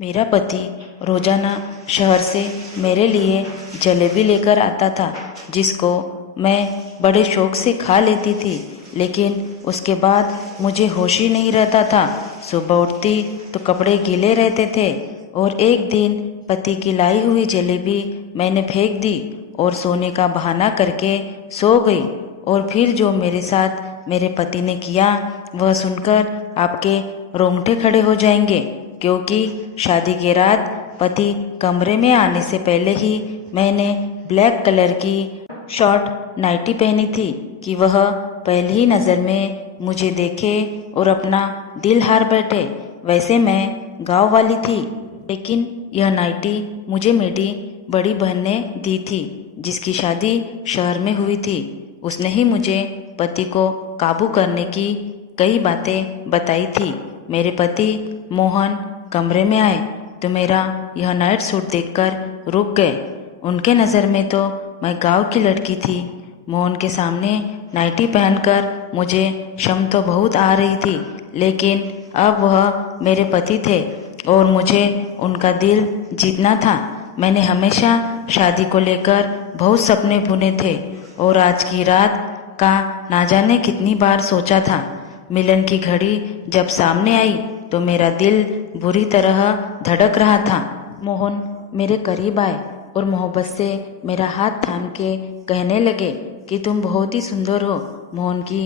मेरा पति रोजाना शहर से मेरे लिए जलेबी लेकर आता था, जिसको मैं बड़े शौक से खा लेती थी। लेकिन उसके बाद मुझे होश ही नहीं रहता था। सुबह उठती तो कपड़े गीले रहते थे और एक दिन पति की लाई हुई जलेबी मैंने फेंक दी और सोने का बहाना करके सो गई। और फिर जो मेरे साथ मेरे पति ने किया वह सुनकर आपके रोंगटे खड़े हो जाएंगे, क्योंकि शादी की रात पति कमरे में आने से पहले ही मैंने ब्लैक कलर की शॉर्ट नाइटी पहनी थी कि वह पहली ही नज़र में मुझे देखे और अपना दिल हार बैठे। वैसे मैं गांव वाली थी, लेकिन यह नाइटी मुझे मेरी बड़ी बहन ने दी थी, जिसकी शादी शहर में हुई थी। उसने ही मुझे पति को काबू करने की कई बातें बताई थी। मेरे पति मोहन कमरे में आए तो मेरा यह नाइट सूट देखकर रुक गए। उनके नज़र में तो मैं गांव की लड़की थी। मोहन के सामने नाइटी पहनकर मुझे शर्म तो बहुत आ रही थी, लेकिन अब वह मेरे पति थे और मुझे उनका दिल जीतना था। मैंने हमेशा शादी को लेकर बहुत सपने बुने थे और आज की रात का ना जाने कितनी बार सोचा था। मिलन की घड़ी जब सामने आई तो मेरा दिल बुरी तरह धड़क रहा था। मोहन मेरे करीब आए और मोहब्बत से मेरा हाथ थाम के कहने लगे कि तुम बहुत ही सुंदर हो। मोहन की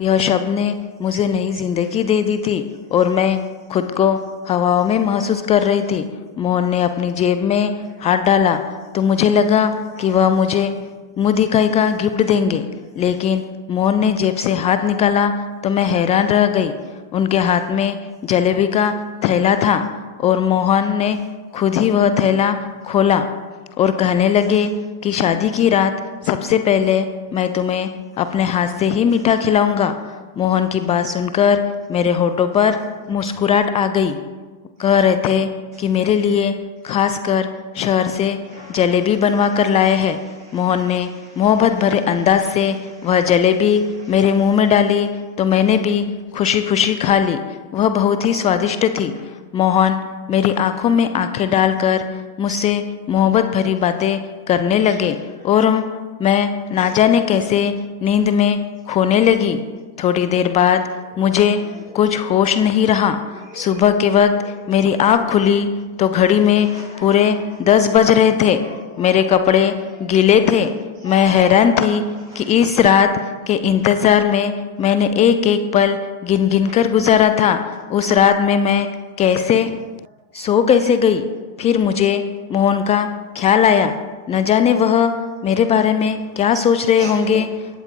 यह शब्द ने मुझे नई जिंदगी दे दी थी और मैं खुद को हवाओं में महसूस कर रही थी। मोहन ने अपनी जेब में हाथ डाला तो मुझे लगा कि वह मुझे मुँह दिखाई का गिफ्ट देंगे, लेकिन मोहन ने जेब से हाथ निकाला तो मैं हैरान रह गई। उनके हाथ में जलेबी का थैला था और मोहन ने खुद ही वह थैला खोला और कहने लगे कि शादी की रात सबसे पहले मैं तुम्हें अपने हाथ से ही मीठा खिलाऊंगा। मोहन की बात सुनकर मेरे होठों पर मुस्कुराहट आ गई। कह रहे थे कि मेरे लिए खासकर शहर से जलेबी बनवा कर लाए हैं। मोहन ने मोहब्बत भरे अंदाज से वह जलेबी मेरे मुंह में डाली तो मैंने भी खुशी खुशी खा ली। वह बहुत ही स्वादिष्ट थी। मोहन मेरी आंखों में आंखें डालकर मुझसे मोहब्बत भरी बातें करने लगे और मैं ना जाने कैसे नींद में खोने लगी। थोड़ी देर बाद मुझे कुछ होश नहीं रहा। सुबह के वक्त मेरी आँख खुली तो घड़ी में पूरे 10 बज रहे थे। मेरे कपड़े गीले थे। मैं हैरान थी कि इस रात के इंतजार में मैंने एक एक पल गिन गिन कर गुजारा था। उस रात में मैं कैसे गई। फिर मुझे मोहन का ख्याल आया। न जाने वह मेरे बारे में क्या सोच रहे होंगे।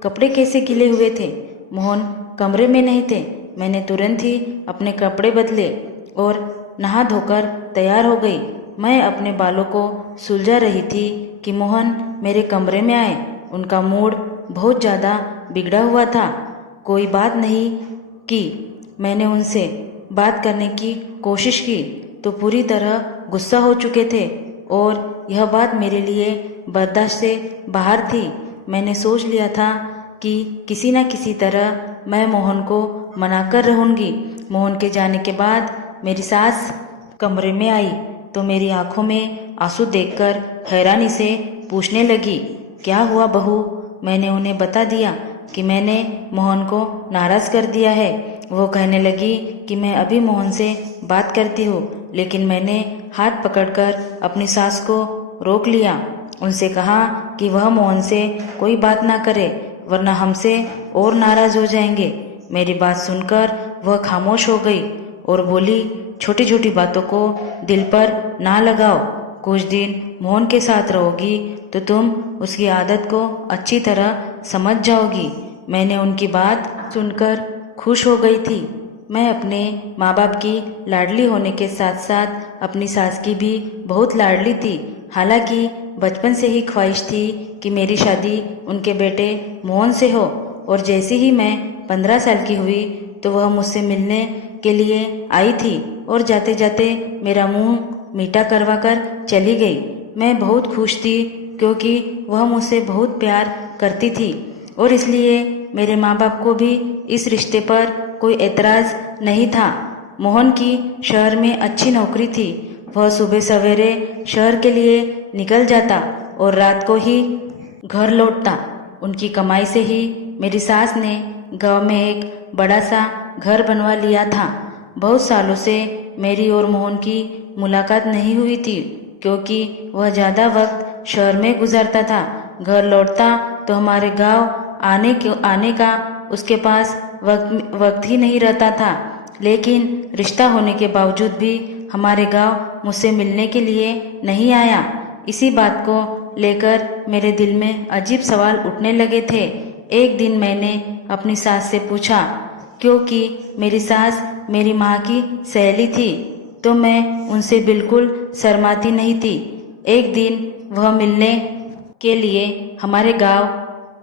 कपड़े कैसे गिले हुए थे। मोहन कमरे में नहीं थे। मैंने तुरंत ही अपने कपड़े बदले और नहा धोकर तैयार हो गई। मैं अपने बालों को सुलझा रही थी कि मोहन मेरे कमरे में आए। उनका मूड बहुत ज़्यादा बिगड़ा हुआ था। कोई बात नहीं की। मैंने उनसे बात करने की कोशिश की तो पूरी तरह गुस्सा हो चुके थे और यह बात मेरे लिए बर्दाश्त से बाहर थी। मैंने सोच लिया था कि किसी न किसी तरह मैं मोहन को मनाकर रहूंगी। मोहन के जाने के बाद मेरी सास कमरे में आई तो मेरी आंखों में आंसू देखकर हैरानी से पूछने लगी, क्या हुआ बहू। मैंने उन्हें बता दिया कि मैंने मोहन को नाराज़ कर दिया है। वो कहने लगी कि मैं अभी मोहन से बात करती हूँ, लेकिन मैंने हाथ पकड़कर अपनी सास को रोक लिया। उनसे कहा कि वह मोहन से कोई बात ना करे, वरना हमसे और नाराज़ हो जाएंगे। मेरी बात सुनकर वह खामोश हो गई और बोली, छोटी छोटी बातों को दिल पर ना लगाओ। कुछ दिन मोहन के साथ रहोगी तो तुम उसकी आदत को अच्छी तरह समझ जाओगी। मैंने उनकी बात सुनकर खुश हो गई थी। मैं अपने माँ बाप की लाडली होने के साथ साथ अपनी सास की भी बहुत लाडली थी। हालांकि बचपन से ही ख्वाहिश थी कि मेरी शादी उनके बेटे मोहन से हो, और जैसे ही मैं 15 साल की हुई तो वह मुझसे मिलने के लिए आई थी और जाते जाते मेरा मुंह मीठा करवा कर चली गई। मैं बहुत खुश थी क्योंकि वह मुझसे बहुत प्यार करती थी और इसलिए मेरे माँ बाप को भी इस रिश्ते पर कोई एतराज़ नहीं था। मोहन की शहर में अच्छी नौकरी थी। वह सुबह सवेरे शहर के लिए निकल जाता और रात को ही घर लौटता। उनकी कमाई से ही मेरी सास ने गांव में एक बड़ा सा घर बनवा लिया था। बहुत सालों से मेरी और मोहन की मुलाकात नहीं हुई थी, क्योंकि वह ज़्यादा वक्त शहर में गुजारता था। घर लौटता तो हमारे गांव आने का उसके पास वक्त ही नहीं रहता था। लेकिन रिश्ता होने के बावजूद भी हमारे गांव मुझसे मिलने के लिए नहीं आया। इसी बात को लेकर मेरे दिल में अजीब सवाल उठने लगे थे। एक दिन मैंने अपनी सास से पूछा, क्योंकि मेरी सास मेरी माँ की सहेली थी, तो मैं उनसे बिल्कुल शर्माती नहीं थी। एक दिन वह मिलने के लिए हमारे गांव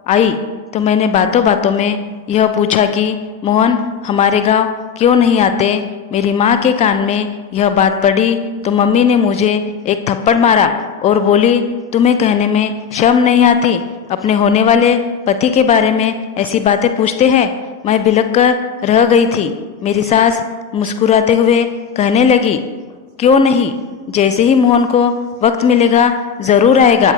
आई तो मैंने बातों बातों में यह पूछा कि मोहन हमारे गांव क्यों नहीं आते। मेरी माँ के कान में यह बात पड़ी तो मम्मी ने मुझे एक थप्पड़ मारा और बोली, तुम्हें कहने में शर्म नहीं आती? अपने होने वाले पति के बारे में ऐसी बातें पूछते हैं। मैं बिलक कर रह गई थी। मेरी सास मुस्कुराते हुए कहने लगी, क्यों नहीं, जैसे ही मोहन को वक्त मिलेगा जरूर आएगा।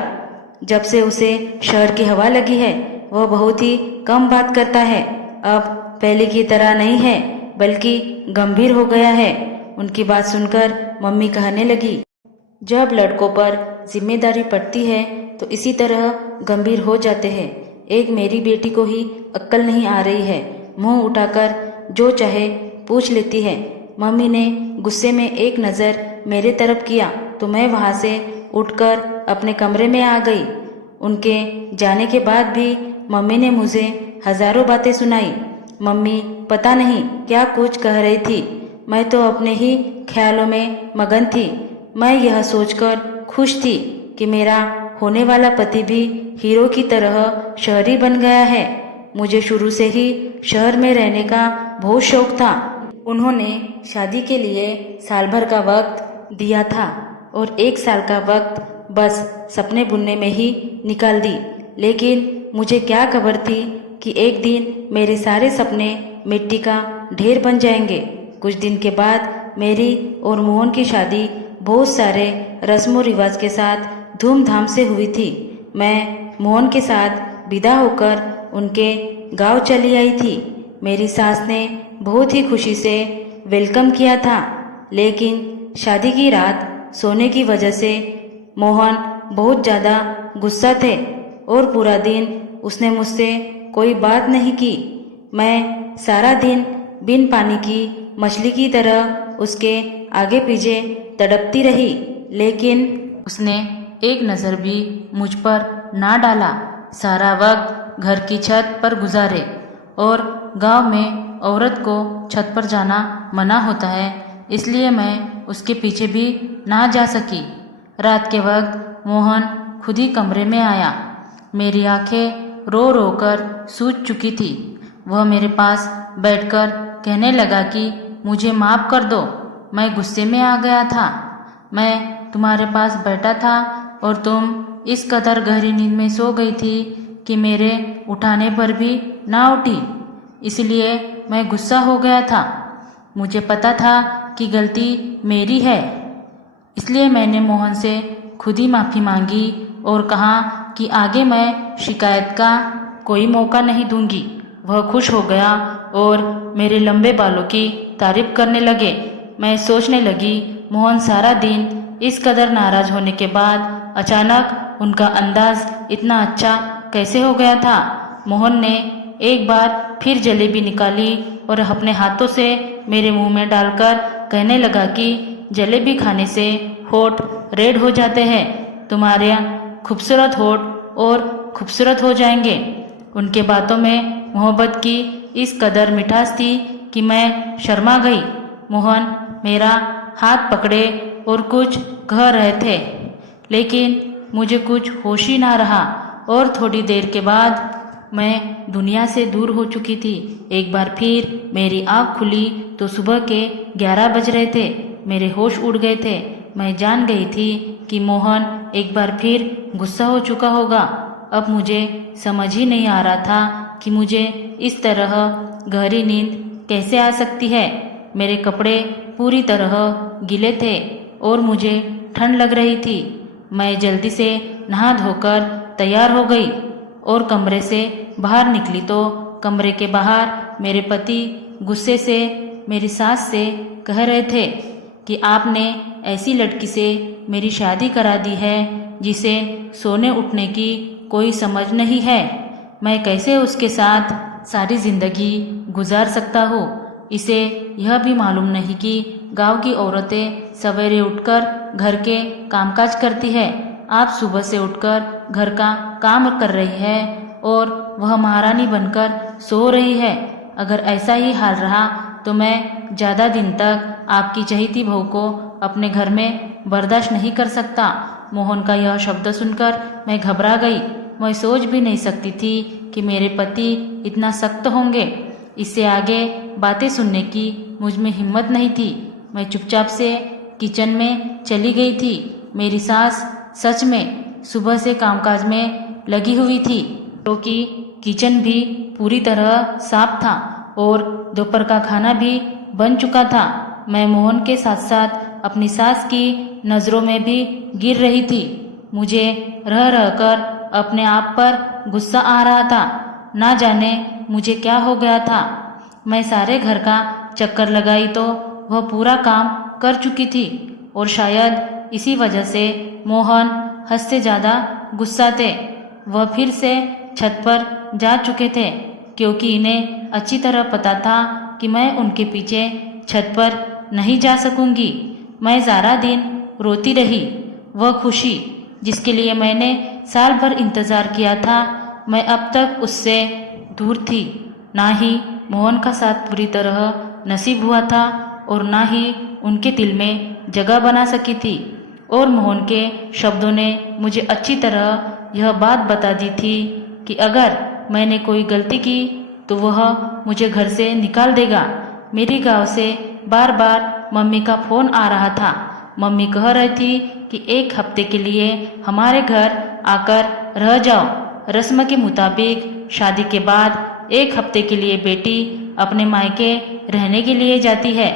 जब से उसे शहर की हवा लगी है वह बहुत ही कम बात करता है। अब पहले की तरह नहीं है, बल्कि गंभीर हो गया है। उनकी बात सुनकर मम्मी कहने लगी, जब लड़कों पर जिम्मेदारी पड़ती है तो इसी तरह गंभीर हो जाते हैं। एक मेरी बेटी को ही अक्ल नहीं आ रही है, मुंह उठाकर जो चाहे पूछ लेती है। मम्मी ने गुस्से में एक नज़र मेरे तरफ किया तो मैं वहाँ से उठकर अपने कमरे में आ गई। उनके जाने के बाद भी मम्मी ने मुझे हजारों बातें सुनाई। मम्मी पता नहीं क्या कुछ कह रही थी। मैं तो अपने ही ख्यालों में मगन थी। मैं यह सोचकर खुश थी कि मेरा होने वाला पति भी हीरो की तरह शहरी बन गया है। मुझे शुरू से ही शहर में रहने का बहुत शौक था। उन्होंने शादी के लिए साल भर का वक्त दिया था और 1 साल का वक्त बस सपने बुनने में ही निकाल दी। लेकिन मुझे क्या खबर थी कि एक दिन मेरे सारे सपने मिट्टी का ढेर बन जाएंगे। कुछ दिन के बाद मेरी और मोहन की शादी बहुत सारे रस्मों रिवाज के साथ धूमधाम से हुई थी। मैं मोहन के साथ विदा होकर उनके गांव चली आई थी। मेरी सास ने बहुत ही खुशी से वेलकम किया था। लेकिन शादी की रात सोने की वजह से मोहन बहुत ज़्यादा गुस्सा थे और पूरा दिन उसने मुझसे कोई बात नहीं की। मैं सारा दिन बिन पानी की मछली की तरह उसके आगे पीछे तड़पती रही, लेकिन उसने एक नज़र भी मुझ पर ना डाला। सारा वक्त घर की छत पर गुजारे और गांव में औरत को छत पर जाना मना होता है, इसलिए मैं उसके पीछे भी ना जा सकी। रात के वक्त मोहन खुद ही कमरे में आया। मेरी आंखें रो रो कर सूज चुकी थी। वह मेरे पास बैठकर कहने लगा कि मुझे माफ़ कर दो, मैं गुस्से में आ गया था। मैं तुम्हारे पास बैठा था और तुम इस कदर गहरी नींद में सो गई थी कि मेरे उठाने पर भी ना उठी, इसलिए मैं गुस्सा हो गया था। मुझे पता था कि गलती मेरी है, इसलिए मैंने मोहन से खुद ही माफ़ी मांगी और कहा कि आगे मैं शिकायत का कोई मौका नहीं दूंगी। वह खुश हो गया और मेरे लंबे बालों की तारीफ करने लगे। मैं सोचने लगी, मोहन सारा दिन इस कदर नाराज होने के बाद अचानक उनका अंदाज इतना अच्छा कैसे हो गया था। मोहन ने एक बार फिर जलेबी निकाली और अपने हाथों से मेरे मुंह में डालकर कहने लगा कि जलेबी खाने से होठ रेड हो जाते हैं, तुम्हारे खूबसूरत होठ और खूबसूरत हो जाएंगे। उनके बातों में मोहब्बत की इस कदर मिठास थी कि मैं शर्मा गई। मोहन मेरा हाथ पकड़े और कुछ कह रहे थे, लेकिन मुझे कुछ होश ही ना रहा और थोड़ी देर के बाद मैं दुनिया से दूर हो चुकी थी। एक बार फिर मेरी आँख खुली तो सुबह के 11 बज रहे थे। मेरे होश उड़ गए थे। मैं जान गई थी कि मोहन एक बार फिर गुस्सा हो चुका होगा। अब मुझे समझ ही नहीं आ रहा था कि मुझे इस तरह गहरी नींद कैसे आ सकती है। मेरे कपड़े पूरी तरह गीले थे और मुझे ठंड लग रही थी। मैं जल्दी से नहा धोकर तैयार हो गई और कमरे से बाहर निकली तो कमरे के बाहर मेरे पति गुस्से से मेरी सास से कह रहे थे कि आपने ऐसी लड़की से मेरी शादी करा दी है जिसे सोने उठने की कोई समझ नहीं है। मैं कैसे उसके साथ सारी जिंदगी गुजार सकता हूँ। इसे यह भी मालूम नहीं कि गांव की औरतें सवेरे उठकर घर के कामकाज करती है। आप सुबह से उठकर घर का काम कर रही है और वह महारानी बनकर सो रही है। अगर ऐसा ही हाल रहा तो मैं ज़्यादा दिन तक आपकी चहेती बहू को अपने घर में बर्दाश्त नहीं कर सकता। मोहन का यह शब्द सुनकर मैं घबरा गई। मैं सोच भी नहीं सकती थी कि मेरे पति इतना सख्त होंगे। इससे आगे बातें सुनने की मुझ में हिम्मत नहीं थी। मैं चुपचाप से किचन में चली गई थी। मेरी सास सच में सुबह से कामकाज में लगी हुई थी क्योंकि किचन भी पूरी तरह साफ था और दोपहर का खाना भी बन चुका था। मैं मोहन के साथ साथ अपनी सास की नज़रों में भी गिर रही थी। मुझे रह रहकर अपने आप पर गुस्सा आ रहा था। ना जाने मुझे क्या हो गया था। मैं सारे घर का चक्कर लगाई तो वह पूरा काम कर चुकी थी और शायद इसी वजह से मोहन हद से ज़्यादा गुस्सा थे। वह फिर से छत पर जा चुके थे क्योंकि इन्हें अच्छी तरह पता था कि मैं उनके पीछे छत पर नहीं जा सकूंगी। मैं सारा दिन रोती रही। वह खुशी जिसके लिए मैंने साल भर इंतज़ार किया था, मैं अब तक उससे दूर थी। ना ही मोहन का साथ पूरी तरह नसीब हुआ था और ना ही उनके दिल में जगह बना सकी थी। और मोहन के शब्दों ने मुझे अच्छी तरह यह बात बता दी थी कि अगर मैंने कोई गलती की तो वह मुझे घर से निकाल देगा। मेरी गांव से बार बार मम्मी का फ़ोन आ रहा था। मम्मी कह रही थी कि 1 हफ्ते के लिए हमारे घर आकर रह जाओ। रस्म के मुताबिक शादी के बाद 1 हफ्ते के लिए बेटी अपने मायके रहने के लिए जाती है।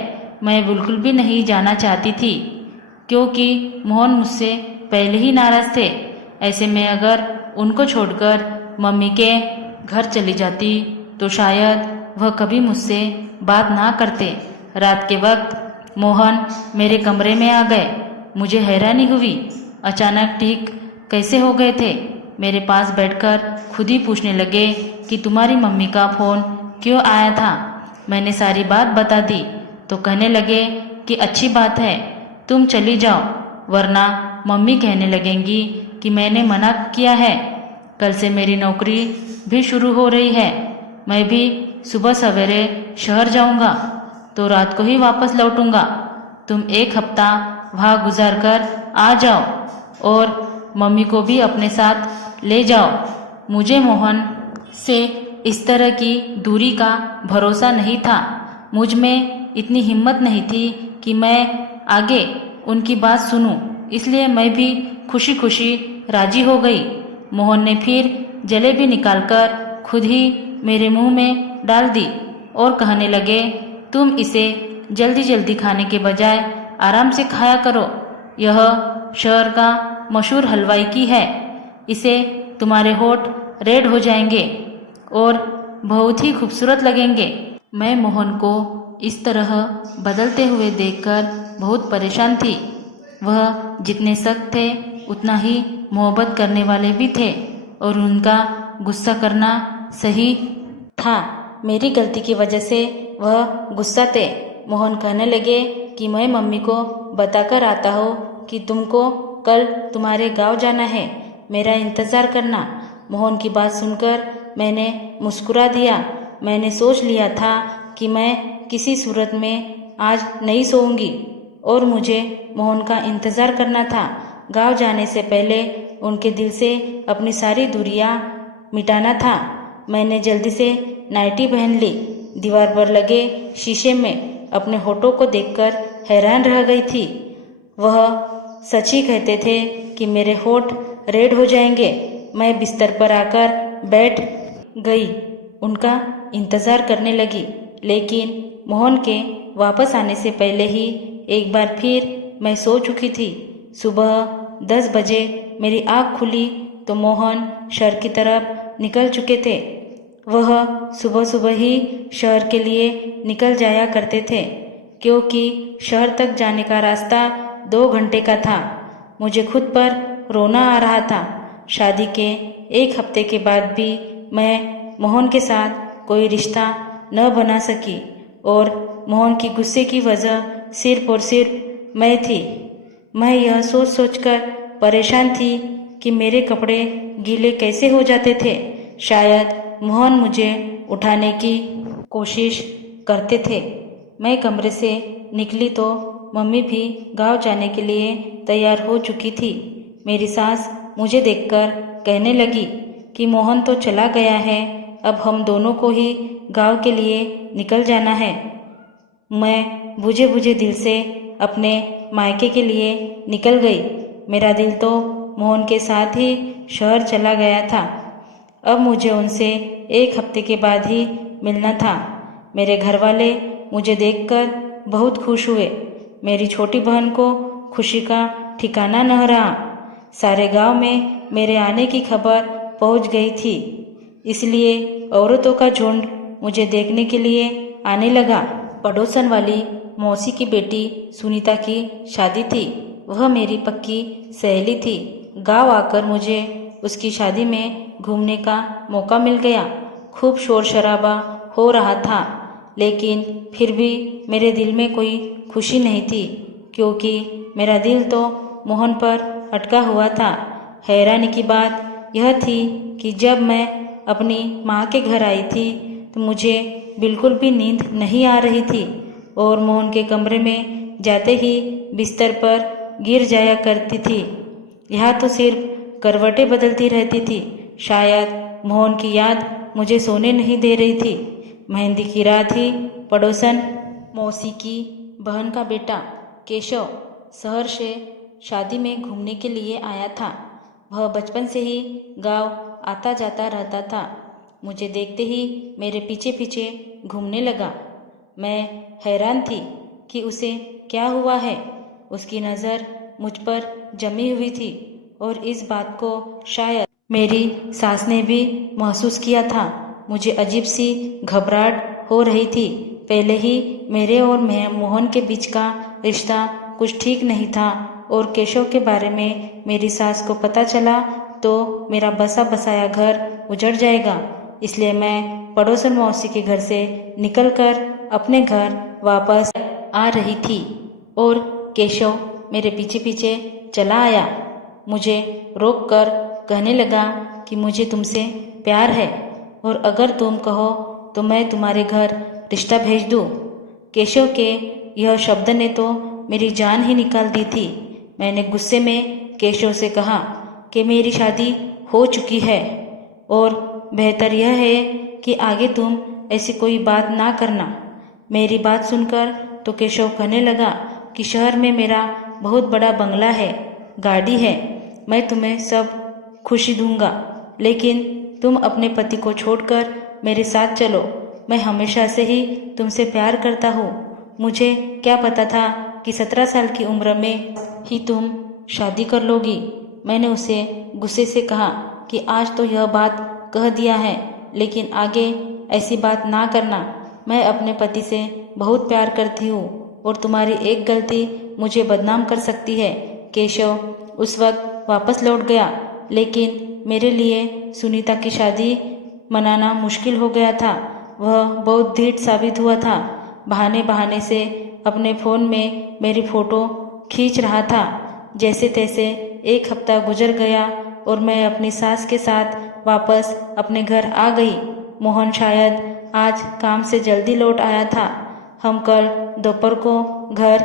मैं बिल्कुल भी नहीं जाना चाहती थी क्योंकि मोहन मुझसे पहले ही नाराज़ थे। ऐसे में अगर उनको छोड़कर मम्मी के घर चली जाती तो शायद वह कभी मुझसे बात ना करते। रात के वक्त मोहन मेरे कमरे में आ गए। मुझे हैरानी हुई, अचानक ठीक कैसे हो गए थे। मेरे पास बैठकर खुद ही पूछने लगे कि तुम्हारी मम्मी का फ़ोन क्यों आया था। मैंने सारी बात बता दी तो कहने लगे कि अच्छी बात है, तुम चली जाओ, वरना मम्मी कहने लगेंगी कि मैंने मना किया है। कल से मेरी नौकरी भी शुरू हो रही है। मैं भी सुबह सवेरे शहर जाऊंगा तो रात को ही वापस लौटूंगा। तुम 1 हफ्ता वहाँ गुजार कर आ जाओ और मम्मी को भी अपने साथ ले जाओ। मुझे मोहन से इस तरह की दूरी का भरोसा नहीं था। मुझ में इतनी हिम्मत नहीं थी कि मैं आगे उनकी बात सुनूं। इसलिए मैं भी खुशी खुशी राजी हो गई। मोहन ने फिर जलेबी निकालकर खुद ही मेरे मुंह में डाल दी और कहने लगे, तुम इसे जल्दी जल्दी खाने के बजाय आराम से खाया करो। यह शहर का मशहूर हलवाई की है। इसे तुम्हारे होठ रेड हो जाएंगे और बहुत ही खूबसूरत लगेंगे। मैं मोहन को इस तरह बदलते हुए देखकर बहुत परेशान थी। वह जितने सख्त थे उतना ही मोहब्बत करने वाले भी थे और उनका गुस्सा करना सही था। मेरी गलती की वजह से वह गुस्सा थे। मोहन कहने लगे कि मैं मम्मी को बताकर आता हूँ कि तुमको कल तुम्हारे गांव जाना है, मेरा इंतज़ार करना। मोहन की बात सुनकर मैंने मुस्कुरा दिया। मैंने सोच लिया था कि मैं किसी सूरत में आज नहीं सोऊंगी और मुझे मोहन का इंतज़ार करना था। गांव जाने से पहले उनके दिल से अपनी सारी दूरियां मिटाना था। मैंने जल्दी से नाइटी पहन ली। दीवार पर लगे शीशे में अपने होठों को देखकर हैरान रह गई थी। वह सच ही कहते थे कि मेरे होठ रेड हो जाएंगे। मैं बिस्तर पर आकर बैठ गई, उनका इंतज़ार करने लगी। लेकिन मोहन के वापस आने से पहले ही एक बार फिर मैं सो चुकी थी। सुबह 10 बजे मेरी आँख खुली तो मोहन शहर की तरफ निकल चुके थे। वह सुबह सुबह ही शहर के लिए निकल जाया करते थे, क्योंकि शहर तक जाने का रास्ता 2 घंटे का था। मुझे खुद पर रोना आ रहा था। शादी के 1 हफ्ते के बाद भी मैं मोहन के साथ कोई रिश्ता न बना सकी, और मोहन की गुस्से की वजह सिर्फ और सिर्फ मैं थी। मैं यह सोच सोचकर परेशान थी कि मेरे कपड़े गीले कैसे हो जाते थे। शायद मोहन मुझे उठाने की कोशिश करते थे। मैं कमरे से निकली तो मम्मी भी गांव जाने के लिए तैयार हो चुकी थी। मेरी सास मुझे देखकर कहने लगी कि मोहन तो चला गया है, अब हम दोनों को ही गांव के लिए निकल जाना है। मैं बुझे बुझे दिल से अपने मायके के लिए निकल गई। मेरा दिल तो मोहन के साथ ही शहर चला गया था। अब मुझे उनसे 1 हफ्ते के बाद ही मिलना था। मेरे घर वाले मुझे देखकर बहुत खुश हुए। मेरी छोटी बहन को खुशी का ठिकाना न रहा। सारे गांव में मेरे आने की खबर पहुंच गई थी, इसलिए औरतों का झुंड मुझे देखने के लिए आने लगा। पड़ोसन वाली मौसी की बेटी सुनीता की शादी थी। वह मेरी पक्की सहेली थी। गांव आकर मुझे उसकी शादी में घूमने का मौका मिल गया। खूब शोर शराबा हो रहा था, लेकिन फिर भी मेरे दिल में कोई खुशी नहीं थी, क्योंकि मेरा दिल तो मोहन पर अटका हुआ था। हैरानी की बात यह थी कि जब मैं अपनी माँ के घर आई थी तो मुझे बिल्कुल भी नींद नहीं आ रही थी, और मोहन के कमरे में जाते ही बिस्तर पर गिर जाया करती थी। यहाँ तो सिर्फ करवटें बदलती रहती थी। शायद मोहन की याद मुझे सोने नहीं दे रही थी। मेहंदी की रात ही पड़ोसन मौसी की बहन का बेटा केशव शहर से शादी में घूमने के लिए आया था। वह बचपन से ही गांव आता जाता रहता था। मुझे देखते ही मेरे पीछे पीछे घूमने लगा। मैं हैरान थी कि उसे क्या हुआ है। उसकी नज़र मुझ पर जमी हुई थी, और इस बात को शायद मेरी सास ने भी महसूस किया था। मुझे अजीब सी घबराहट हो रही थी। पहले ही मेरे और मोहन के बीच का रिश्ता कुछ ठीक नहीं था, और केशव के बारे में मेरी सास को पता चला तो मेरा बसा बसाया घर उजड़ जाएगा। इसलिए मैं पड़ोसन मौसी के घर से निकलकर अपने घर वापस आ रही थी, और केशव मेरे पीछे पीछे चला आया। मुझे रोककर कहने लगा कि मुझे तुमसे प्यार है, और अगर तुम कहो तो मैं तुम्हारे घर रिश्ता भेज दूँ। केशव के यह शब्द ने तो मेरी जान ही निकाल दी थी। मैंने गुस्से में केशव से कहा कि मेरी शादी हो चुकी है, और बेहतर यह है कि आगे तुम ऐसी कोई बात ना करना। मेरी बात सुनकर तो केशव कहने लगा कि शहर में मेरा बहुत बड़ा बंगला है, गाड़ी है, मैं तुम्हें सब खुशी दूंगा, लेकिन तुम अपने पति को छोड़कर मेरे साथ चलो। मैं हमेशा से ही तुमसे प्यार करता हूँ। मुझे क्या पता था कि 17 साल की उम्र में ही तुम शादी कर लोगी। मैंने उसे गुस्से से कहा कि आज तो यह बात कह दिया है, लेकिन आगे ऐसी बात ना करना। मैं अपने पति से बहुत प्यार करती हूँ, और तुम्हारी एक गलती मुझे बदनाम कर सकती है। केशव उस वक्त वापस लौट गया, लेकिन मेरे लिए सुनीता की शादी मनाना मुश्किल हो गया था। वह बहुत ढीठ साबित हुआ था। बहाने बहाने से अपने फ़ोन में मेरी फ़ोटो खींच रहा था। जैसे तैसे 1 हफ्ता गुजर गया, और मैं अपनी सास के साथ वापस अपने घर आ गई। मोहन शायद आज काम से जल्दी लौट आया था। हम कल दोपहर को घर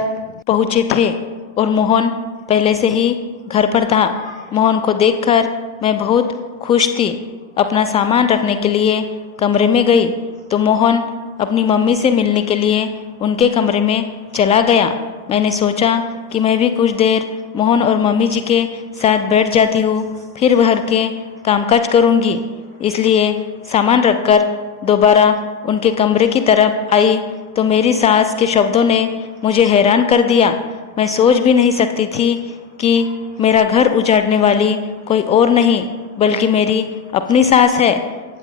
पहुँचे थे, और मोहन पहले से ही घर पर था। मोहन को देखकर मैं बहुत खुश थी। अपना सामान रखने के लिए कमरे में गई तो मोहन अपनी मम्मी से मिलने के लिए उनके कमरे में चला गया। मैंने सोचा कि मैं भी कुछ देर मोहन और मम्मी जी के साथ बैठ जाती हूँ, फिर घर के कामकाज करूँगी। इसलिए सामान रखकर दोबारा उनके कमरे की तरफ आई तो मेरी सास के शब्दों ने मुझे हैरान कर दिया। मैं सोच भी नहीं सकती थी कि मेरा घर उजाड़ने वाली कोई और नहीं बल्कि मेरी अपनी सास है।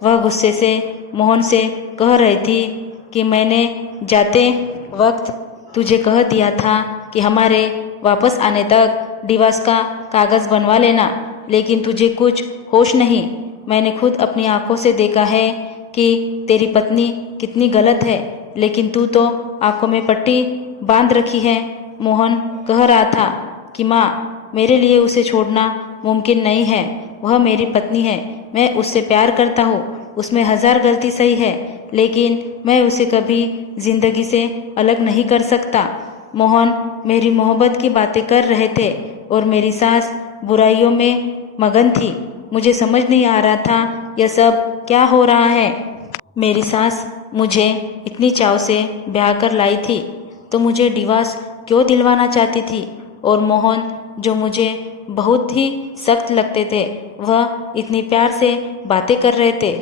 वह गुस्से से मोहन से कह रही थी कि मैंने जाते वक्त तुझे कह दिया था कि हमारे वापस आने तक डिवोर्स का कागज़ बनवा लेना, लेकिन तुझे कुछ होश नहीं। मैंने खुद अपनी आंखों से देखा है कि तेरी पत्नी कितनी गलत है, लेकिन तू तो आंखों में पट्टी बांध रखी है। मोहन कह रहा था कि माँ, मेरे लिए उसे छोड़ना मुमकिन नहीं है। वह मेरी पत्नी है, मैं उससे प्यार करता हूँ। उसमें 1000 गलती सही है, लेकिन मैं उसे कभी जिंदगी से अलग नहीं कर सकता। मोहन मेरी मोहब्बत की बातें कर रहे थे और मेरी सास बुराइयों में मगन थी। मुझे समझ नहीं आ रहा था यह सब क्या हो रहा है। मेरी सास मुझे इतनी चाव से ब्याह कर लाई थी तो मुझे डिवोर्स क्यों दिलवाना चाहती थी, और मोहन जो मुझे बहुत ही सख्त लगते थे वह इतनी प्यार से बातें कर रहे थे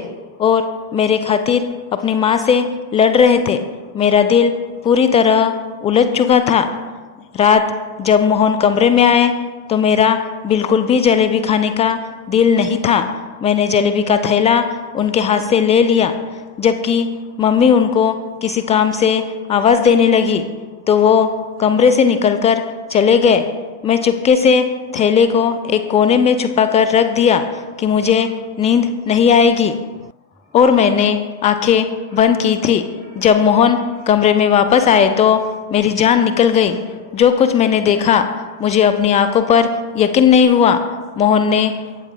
और मेरे खातिर अपनी माँ से लड़ रहे थे। मेरा दिल पूरी तरह उलझ चुका था। रात जब मोहन कमरे में आए तो मेरा बिल्कुल भी जलेबी खाने का दिल नहीं था। मैंने जलेबी का थैला उनके हाथ से ले लिया, जबकि मम्मी उनको किसी काम से आवाज़ देने लगी तो वो कमरे से निकलकर चले गए। मैं चुपके से थैले को एक कोने में छुपाकर रख दिया कि मुझे नींद नहीं आएगी, और मैंने आंखें बंद की थी। जब मोहन कमरे में वापस आए तो मेरी जान निकल गई। जो कुछ मैंने देखा मुझे अपनी आंखों पर यकीन नहीं हुआ। मोहन ने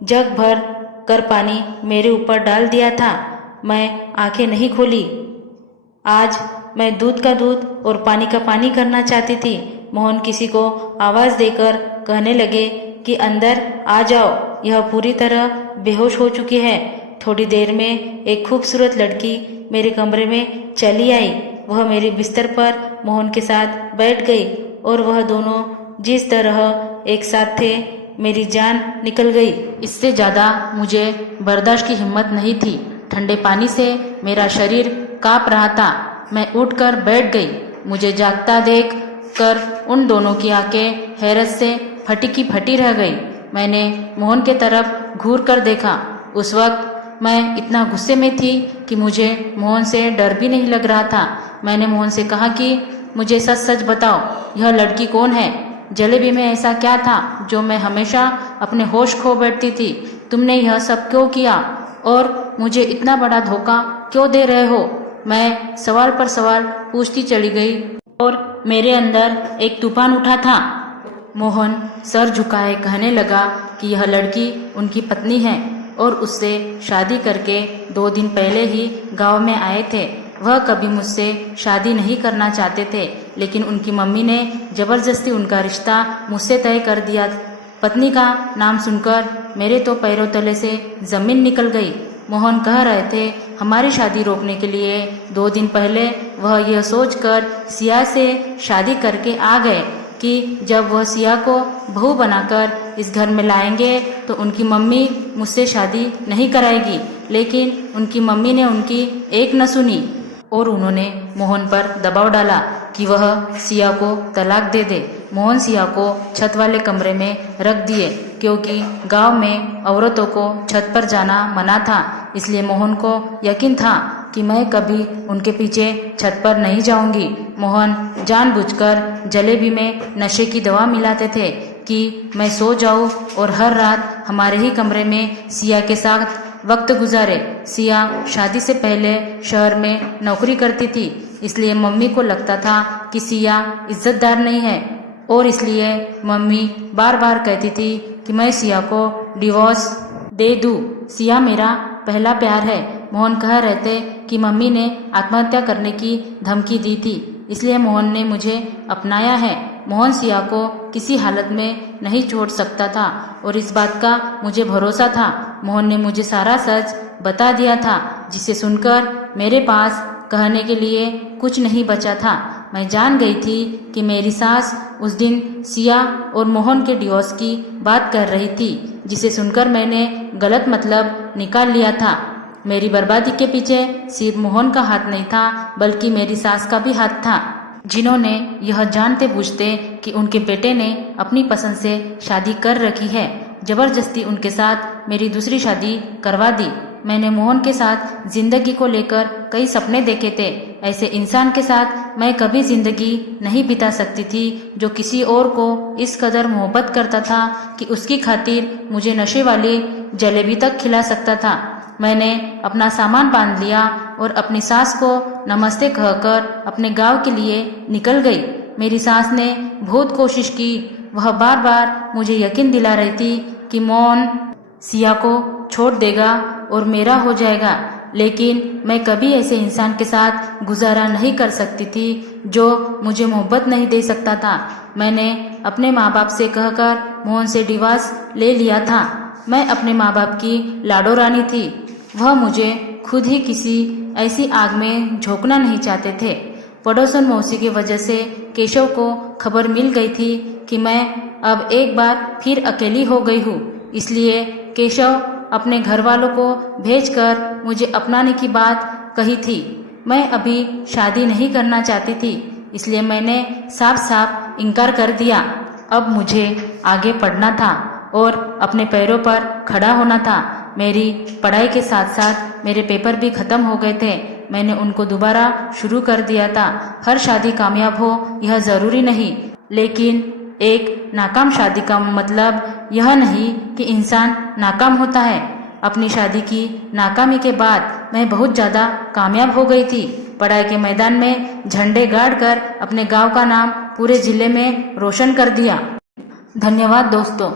जग भर कर पानी मेरे ऊपर डाल दिया था। मैं आंखें नहीं खोली। आज मैं दूध का दूध और पानी का पानी करना चाहती थी। मोहन किसी को आवाज़ देकर कहने लगे कि अंदर आ जाओ, यह पूरी तरह बेहोश हो चुकी है। थोड़ी देर में एक खूबसूरत लड़की मेरे कमरे में चली आई। वह मेरे बिस्तर पर मोहन के साथ बैठ गई और वह दोनों जिस तरह एक साथ थे, मेरी जान निकल गई। इससे ज़्यादा मुझे बर्दाश्त की हिम्मत नहीं थी। ठंडे पानी से मेरा शरीर काँप रहा था। मैं उठकर बैठ गई। मुझे जागता देख कर उन दोनों की आंखें हैरत से फटी की फटी रह गई। मैंने मोहन के तरफ घूर कर देखा। उस वक्त मैं इतना गुस्से में थी कि मुझे मोहन से डर भी नहीं लग रहा था। मैंने मोहन से कहा कि मुझे सच सच बताओ, यह लड़की कौन है? जलेबी में ऐसा क्या था जो मैं हमेशा अपने होश खो बैठती थी? तुमने यह सब क्यों किया और मुझे इतना बड़ा धोखा क्यों दे रहे हो? मैं सवाल पर सवाल पूछती चली गई और मेरे अंदर एक तूफान उठा था। मोहन सर झुकाए कहने लगा कि यह लड़की उनकी पत्नी है और उससे शादी करके 2 दिन पहले ही गांव में आए थे। वह कभी मुझसे शादी नहीं करना चाहते थे, लेकिन उनकी मम्मी ने जबरदस्ती उनका रिश्ता मुझसे तय कर दिया। पत्नी का नाम सुनकर मेरे तो पैरों तले से जमीन निकल गई। मोहन कह रहे थे हमारी शादी रोकने के लिए 2 दिन पहले वह यह सोचकर सिया से शादी करके आ गए कि जब वह सिया को बहू बनाकर इस घर में लाएंगे तो उनकी मम्मी मुझसे शादी नहीं कराएगी। लेकिन उनकी मम्मी ने उनकी एक न सुनी और उन्होंने मोहन पर दबाव डाला कि वह सिया को तलाक दे दे। मोहन सिया को छत वाले कमरे में रख दिए, क्योंकि गांव में औरतों को छत पर जाना मना था। इसलिए मोहन को यकीन था कि मैं कभी उनके पीछे छत पर नहीं जाऊंगी। मोहन जानबूझकर जलेबी में नशे की दवा मिलाते थे कि मैं सो जाऊं और हर रात हमारे ही कमरे में सिया के साथ वक्त गुजारे। सिया शादी से पहले शहर में नौकरी करती थी, इसलिए मम्मी को लगता था कि सिया इज्जतदार नहीं है, और इसलिए मम्मी बार बार कहती थी कि मैं सिया को डिवोर्स दे दूं। सिया मेरा पहला प्यार है। मोहन कह रहे थे कि मम्मी ने आत्महत्या करने की धमकी दी थी, इसलिए मोहन ने मुझे अपनाया है। मोहन सिया को किसी हालत में नहीं छोड़ सकता था और इस बात का मुझे भरोसा था। मोहन ने मुझे सारा सच बता दिया था, जिसे सुनकर मेरे पास कहने के लिए कुछ नहीं बचा था। मैं जान गई थी कि मेरी सास उस दिन सिया और मोहन के डिवोर्स की बात कर रही थी, जिसे सुनकर मैंने गलत मतलब निकाल लिया था। मेरी बर्बादी के पीछे सिर्फ मोहन का हाथ नहीं था, बल्कि मेरी सास का भी हाथ था, जिन्होंने यह जानते बूझते कि उनके बेटे ने अपनी पसंद से शादी कर रखी है, जबरदस्ती उनके साथ मेरी दूसरी शादी करवा दी। मैंने मोहन के साथ जिंदगी को लेकर कई सपने देखे थे। ऐसे इंसान के साथ मैं कभी जिंदगी नहीं बिता सकती थी जो किसी और को इस कदर मोहब्बत करता था कि उसकी खातिर मुझे नशे वाली जलेबी तक खिला सकता था। मैंने अपना सामान बांध लिया और अपनी सास को नमस्ते कहकर अपने गांव के लिए निकल गई। मेरी सास ने बहुत कोशिश की, वह बार बार मुझे यकीन दिला रही थी कि मोहन सिया को छोड़ देगा और मेरा हो जाएगा, लेकिन मैं कभी ऐसे इंसान के साथ गुजारा नहीं कर सकती थी जो मुझे मोहब्बत नहीं दे सकता था। मैंने अपने माँ बाप से कहकर मोहन से डिवोर्स ले लिया था। मैं अपने माँ बाप की लाडो रानी थी। वह मुझे खुद ही किसी ऐसी आग में झोंकना नहीं चाहते थे। पड़ोसन मौसी की वजह से केशव को खबर मिल गई थी कि मैं अब एक बार फिर अकेली हो गई हूँ, इसलिए केशव अपने घर वालों को भेजकर मुझे अपनाने की बात कही थी। मैं अभी शादी नहीं करना चाहती थी, इसलिए मैंने साफ साफ इनकार कर दिया। अब मुझे आगे पढ़ना था और अपने पैरों पर खड़ा होना था। मेरी पढ़ाई के साथ साथ मेरे पेपर भी खत्म हो गए थे। मैंने उनको दोबारा शुरू कर दिया था। हर शादी कामयाब हो यह जरूरी नहीं, लेकिन एक नाकाम शादी का मतलब यह नहीं कि इंसान नाकाम होता है। अपनी शादी की नाकामी के बाद मैं बहुत ज़्यादा कामयाब हो गई थी। पढ़ाई के मैदान में झंडे गाड़कर अपने गांव का नाम पूरे जिले में रोशन कर दिया। धन्यवाद दोस्तों।